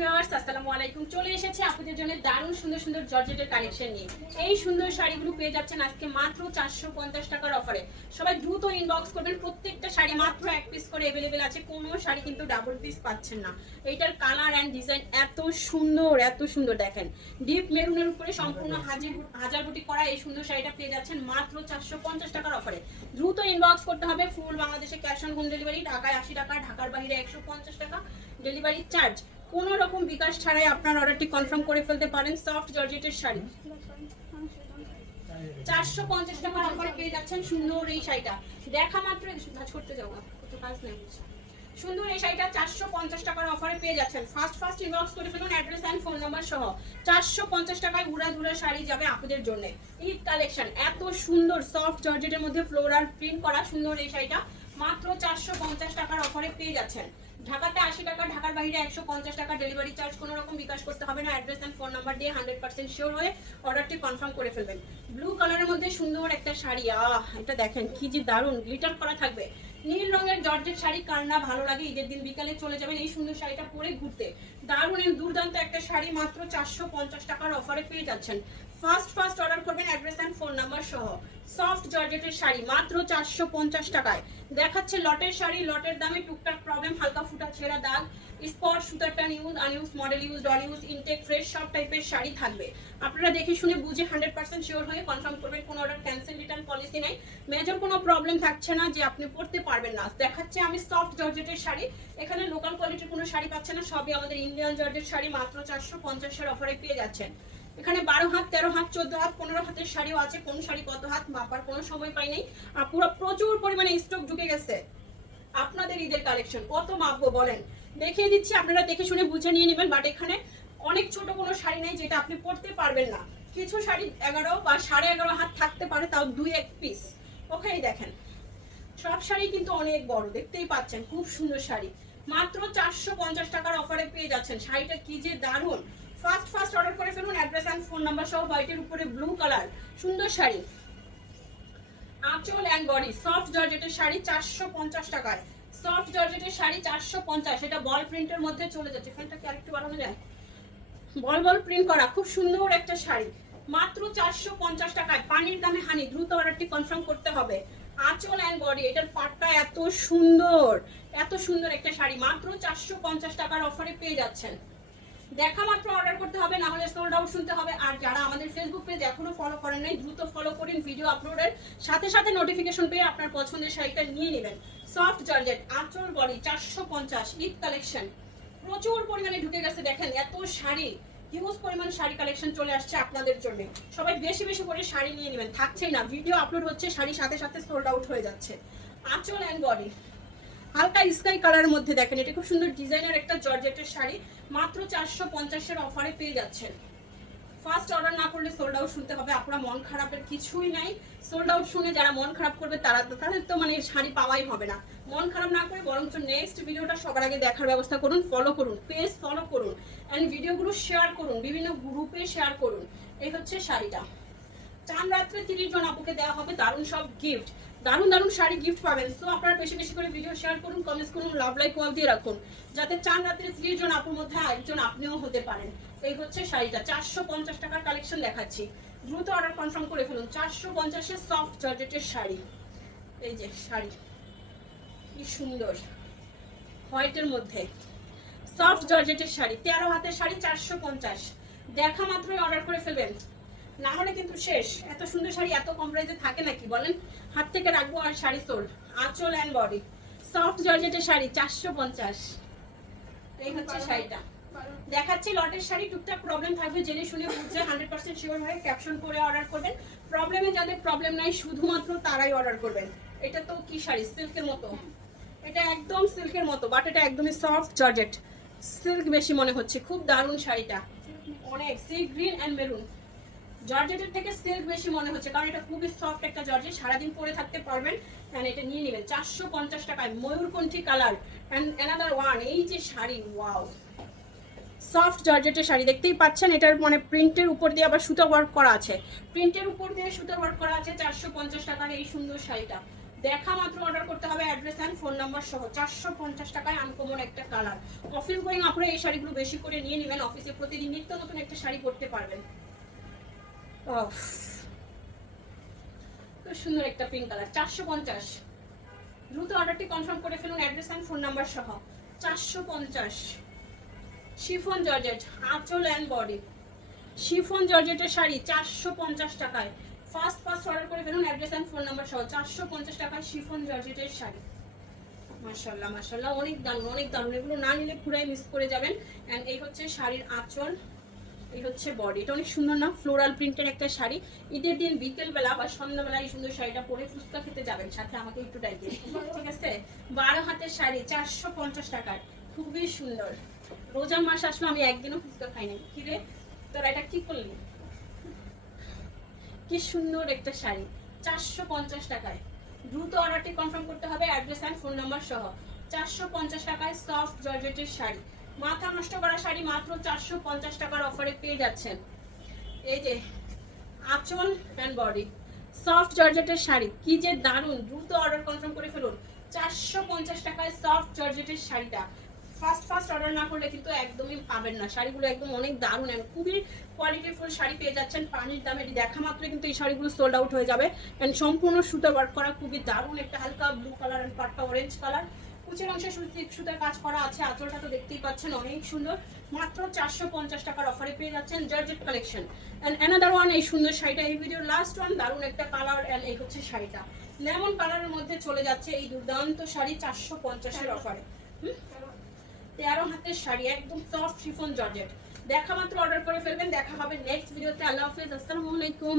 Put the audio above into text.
Viewers, আসসালামু আলাইকুম। চলে এসেছে আপনাদের জন্য দারুণ সুন্দর সুন্দর জর্জেটের কালেকশন নিয়ে। এই সুন্দর শাড়িগুলো পেয়ে যাচ্ছেন আজকে মাত্র 450 টাকার অফারে। সবাই দ্রুত ইনবক্স করবেন। প্রত্যেকটা শাড়ি মাত্র এক পিস করে अवेलेबल আছে, কোনো শাড়ি কিন্তু ডাবল পিস পাচ্ছেন না। এইটার কালার অ্যান্ড ডিজাইন এত সুন্দর দেখেন। ডিপ মেরুনের উপরে সম্পূর্ণ হাজার বুটি করা এই সুন্দর শাড়িটা পেয়ে যাচ্ছেন মাত্র 450 টাকার অফারে। দ্রুত ইনবক্স করতে হবে। ফুল বাংলাদেশে ক্যাশ অন হোম ডেলিভারি, ঢাকায় 80 টাকা, ঢাকার বাইরে 150 টাকা ডেলিভারি চার্জ। কোনো রকম বিকাশ ছাড়াই আপনার অর্ডারটি কনফার্ম করে ফেলতে পারেন। সফট জর্জেটের শাড়ি 450 টাকার অফারে পেয়ে যাচ্ছেন সুন্দর এই শাড়িটা। দেখা মাত্র ছড়তে যাবো সুন্দর এই শাড়িটা 450 টাকার অফারে পেয়ে যাচ্ছেন। ফার্স্ট ইনবক্স করে ফেলুন অ্যাড্রেস এন্ড ফোন নাম্বার সহ। 450 টাকায় উড়া শাড়ি যাবে আপনাদের জন্য। ঈদ কালেকশন এত সুন্দর সফট জর্জেটের মধ্যে ফ্লোরাল প্রিন্ট করা সুন্দর এই শাড়িটা মাত্র 450 টাকার অফারে পেয়ে যাচ্ছেন। ঢাকাতে 80 টাকা, ঢাকার বাইরে 150 টাকা ডেলিভারি চার্জ। কোনো রকম বিকাশ করতে হবে না। অ্যাড্রেস এন্ড ফোন নাম্বার দিয়ে 100% শিওর হয়ে অর্ডারটি কনফার্ম করে ফেলবেন। ব্লু কালারের মধ্যে সুন্দর একটা শাড়ি, এটা দেখেন কি যে দারুণ গ্লিটার করা থাকবে। নীল রঙের জর্জেট শাড়ি কার না ভালো লাগে। ঈদের দিন বিকালে চলে যাবেন এই সুন্দর শাড়িটা পরে ঘুরতে। দারুণ দুর্দান্ত একটা শাড়ি মাত্র 450 টাকার অফারে পেয়ে যাচ্ছেন। ফার্স্ট অর্ডার করবেন অ্যাড্রেস এন্ড ফোন নাম্বার সহ। সফট জর্জেটের শাড়ি মাত্র 450 টাকায় দেখাচ্ছে। লটের শাড়ি, লটের দামে টুকটাক প্রবলেম, হালকা ফুটা ছেঁড়া দাগ, স্পট, সুতার টান use, unuse, model use, doll use, intake, fresh সব টাইপের শাড়ি থাকবে। আপনারা দেখে শুনে বুঝে 100% শিওর হয়ে কনফার্ম করবেন। কোনো অর্ডার ক্যান্সেল, রিটার্ন পলিসি নেই। মেজর কোনো প্রবলেম থাকছে না যে আপনি পরতে পারবেন না। দেখাচ্ছে আমি সফট জর্জেটের শাড়ি। এখানে লোকাল কোয়ালিটির কোনো শাড়ি পাচ্ছে না, সবই আমাদের ইন্ডিয়ান জর্জেট শাড়ি মাত্র 450 এর অফারে পেয়ে যাচ্ছেন। এখানে 12 হাত, 13 হাত, 14 হাত, 15 হাতের শাড়িও আছে। কোন শাড়ি কত হাত মাপার কোনো সময় পাই নাই। আর পুরো প্রচুর পরিমাণে স্টক ঢুকে গেছে। আপনাদের ঈদের কালেকশন কত মাপবো বলেন, দেখিয়ে দিচ্ছি, আপনারা দেখে শুনে বুঝে নিয়ে নেবেন। বাট এখানে অনেক ছোট কোনো শাড়ি নেই যেটা আপনি পরতে পারবেন না। কিছু শাড়ি 11 বা 11.5 হাত থাকতে পারে, তাও 2-1 পিস। ওখানে দেখেন সব শাড়ি কিন্তু অনেক বড়, দেখতেই পাচ্ছেন। খুব সুন্দর শাড়ি মাত্র 450 টাকার অফারে পেয়ে যাচ্ছেন। শাড়িটা কি যে দারুণ। ফার্স্ট অর্ডার করে ফেলুন অ্যাড্রেস এন্ড ফোন নাম্বার সহ। হোয়াইটের উপরে ব্লু কালার সুন্দর শাড়ি, আঁচল এন্ড বডি। সফট জর্জেটের শাড়ি 450 টাকায়। সফট জর্জেটের শাড়ি 450। এটা বল প্রিন্টের মধ্যে চলে যাচ্ছে। ফ্যানটা কি আরেকটু বাড়ানো যায়? বল প্রিন্ট করা খুব সুন্দর একটা শাড়ি মাত্র 450 টাকায়। পানির দামে হানি। দ্রুত অর্ডারটি কনফার্ম করতে হবে। আঁচল এন্ড বডি, এটার পাটটা এত সুন্দর একটা শাড়ি মাত্র 450 টাকার অফারে পেয়ে যাচ্ছেন। দেখা মাত্র অর্ডার করতে হবে, না হলে সোল্ড আউট শুনতে হবে। আর যারা আমাদের ফেসবুক পেজ এখনো ফলো করেন নাই, দ্রুত ফলো করুন। ভিডিও আপলোডের সাথে নোটিফিকেশন পেয়ে আপনার পছন্দের শাড়িটা নিয়ে নেবেন। সফট জর্জেট, আঁচল বডি 450। ঈদ কালেকশন প্রচুর পরিমাণে ঢুকে গেছে। দেখেন এত শাড়ি, হিউজ পরিমাণ শাড়ি কালেকশন চলে আসছে আপনাদের জন্য। সবাই বেশি করে শাড়ি নিয়ে নেবেন, থাকছেই না। ভিডিও আপলোড হচ্ছে, শাড়ি সাথে সোল্ড আউট হয়ে যাচ্ছে। আঁচল এন্ড বডি হালকা স্কাই কালারের মধ্যে দেখেন, এটা খুব সুন্দর ডিজাইনের একটা জর্জেটের শাড়ি মাত্র 450 এর অফারে পেয়ে যাচ্ছেন। ফার্স্ট অর্ডার না করলে সোল্ড আউট শুনতে হবে। আপনারা মন খারাপের কিছুই নাই। সোল্ড আউট শুনে যারা মন খারাপ করবে তাদের তো মানে শাড়ি পাওয়াই হবে না। মন খারাপ না করে বরঞ্চ নেক্সট ভিডিওটা সবার আগে দেখার ব্যবস্থা করুন। ফলো করুন, পেজ ফলো করুন এন্ড ভিডিওগুলো শেয়ার করুন, বিভিন্ন গ্রুপে শেয়ার করুন। এই হচ্ছে শাড়িটা। চাঁদ রাত্রে 30 জন আপুকে দেওয়া হবে দারুণ সব গিফট। দারুণ শাড়ি গিফট পাবেন। সো আপনারা বেশি করে ভিডিও শেয়ার করুন, কমেন্টস করুন, লাভ লাইক ওয়াল দিয়ে রাখুন, যাতে চাঁদ রাত্রে 30 জন আপুর মধ্যে একজন আপনিও হতে পারেন। এই হচ্ছে শাড়িটা। 450 টাকার কালেকশন দেখাচ্ছি। দ্রুত অর্ডার কনফার্ম করে ফেলুন। 450 এর সফট জর্জেটের শাড়ি। এই যে শাড়ি কি সুন্দর, হোয়াইটের মধ্যে সফট জর্জেটের শাড়ি। 13 হাতের শাড়ি 450। দেখা মাত্রই অর্ডার করে ফেলবেন, না হলে কিন্তু শেষ। এত সুন্দর শাড়ি এত কম প্রাইসে থাকে নাকি বলেন? হাত থেকে রাখবো আর শাড়ি সোল্ড। আঁচল এন্ড বডি সফট জর্জেটের শাড়ি 450। এই হচ্ছে শাড়িটা দেখাচ্ছি। লটের শাড়ি টুকটাক প্রবলেম থাকবে, জেনে শুনে বুঝে 100% শিওর হয়ে ক্যাপশন করে অর্ডার করবেন। প্রবলেমে যাদের প্রবলেম নাই শুধুমাত্র তারাই অর্ডার করবেন। এটা তো কি শাড়ি, সিল্কের মতো। এটা একদম সিল্কের মতো, বাট এটা একদমই সফট জর্জেট। সিল্ক বেশি মনে হচ্ছে। খুব দারুণ শাড়িটা, অনেক সি গ্রিন এন্ড মেরুন। জর্জেটের থেকে সিল্ক বেশি মনে হচ্ছে, কারণ এটা খুবই সফট একটা জর্জেট। সারাদিন পরে থাকতে পারবেন। এন্ড এটা নিয়ে নেবেন 450 টাকায়। ময়ূরকণ্ঠী কালার এন্ড অ্যানাদার ওয়ান। এই যে শাড়ি, ওয়াও। সফট জর্জেটের শাড়ি দেখতেই পাচ্ছেন। এটার মানে প্রিন্টের উপর দিয়ে আবার সুতো ওয়ার্ক করা আছে। 450 টাকার এই সুন্দর শাড়িটা দেখা মাত্র অর্ডার করতে হবে, অ্যাড্রেস অ্যান্ড ফোন নাম্বার সহ। 450 টাকায় আনকমন একটা কালার। অফিস গোয়িং আপনারা এই শাড়িগুলো বেশি করে নিয়ে নেবেন, অফিসে প্রতিদিন নিত্য নতুন একটা শাড়ি পরতে পারবেন। খুব সুন্দর একটা পিঙ্ক কালার, 450। দ্রুত অর্ডারটি কনফার্ম করে ফেলুন, অ্যাড্রেস অ্যান্ড ফোন নাম্বার সহ। 450। শিফন জর্জেট, আঁচল অ্যান্ড বডি। শিফন জর্জেটের শাড়ি 450 টাকায়। ফার্স্ট অর্ডার করে ফেলুন, অ্যাড্রেস অ্যান্ড ফোন নাম্বার সহ। 450 টাকায় শিফন জর্জেটের শাড়ি। মাশাআল্লাহ মাশাআল্লাহ, অনেক দারুণ অনেক দারুণ। এগুলো না নিলে পুরাই মিস করে যাবেন। অ্যান্ড এই হচ্ছে শাড়ির আঁচল, এই হচ্ছে বডি। এটা অনেক সুন্দর না, ফ্লোরাল প্রিন্টের একটা শাড়ি। ঈদের দিন বিকেলবেলা বা সন্ধ্যাবেলা এই সুন্দর শাড়িটা পরে ফুচকা খেতে যাবেন, সাথে আমাকে একটু ডাইকে, ঠিক আছে? 12 হাতের শাড়ি 450 টাকায়, খুবই সুন্দর। রোজা মাস আসলো, আমি একদিনও ফুচকা খাইনি। কি রে তোরা এটা কি করলি? কি সুন্দর একটা শাড়ি, 450 টাকায়। দ্রুত অর্ডারটি কনফার্ম করতে হবে, অ্যাড্রেস অ্যান্ড ফোন নাম্বার সহ। 450 টাকায় সফট জর্জেটের শাড়ি। মাথা নষ্ট করা শাড়ি মাত্র 450 টাকার অফারে পেয়ে যাচ্ছেন। এই যে আঁচল অ্যান্ড বডি, সফট জর্জেটের শাড়ি, কি যে দারুণ। দ্রুত অর্ডার কনফার্ম করে ফেলুন, 450 টাকায় সফট জর্জেটের শাড়িটা। ফার্স্ট অর্ডার না করলে কিন্তু একদমই পাবেন না। শাড়িগুলো একদম অনেক দারুণ অ্যান্ড খুবই কোয়ালিটিফুল শাড়ি পেয়ে যাচ্ছেন পানির দামে। দেখা মাত্র কিন্তু এই শাড়িগুলো সোল্ড আউট হয়ে যাবে। অ্যান্ড সম্পূর্ণ সুতার ওয়ার্ক করা, খুবই দারুণ একটা হালকা ব্লু কালার অ্যান্ড পাটটা অরেঞ্জ কালার। কুচির অংশে সুতার কাজ করা আছে, আঁচলটা তো দেখতেই পাচ্ছেন অনেক সুন্দর। মাত্র 450 টাকার অফারে পেয়ে যাচ্ছেন georgette collection. And another one, এই সুন্দর শাড়িটা, এই ভিডিওর লাস্ট ওয়ান, দারুণ একটা কালার। অ্যান্ড এই হচ্ছে শাড়িটা, লেমন কালারের মধ্যে চলে যাচ্ছে এই দুর্দান্ত শাড়ি 450-এর অফারে। 13 হাতের শাড়ি, একদম সফট শিফন জর্জেট। দেখা মাত্র অর্ডার করে ফেলবেন। দেখা হবে নেক্সট ভিডিওতে। আল্লাহ হাফেজ, আসসালামু আলাইকুম।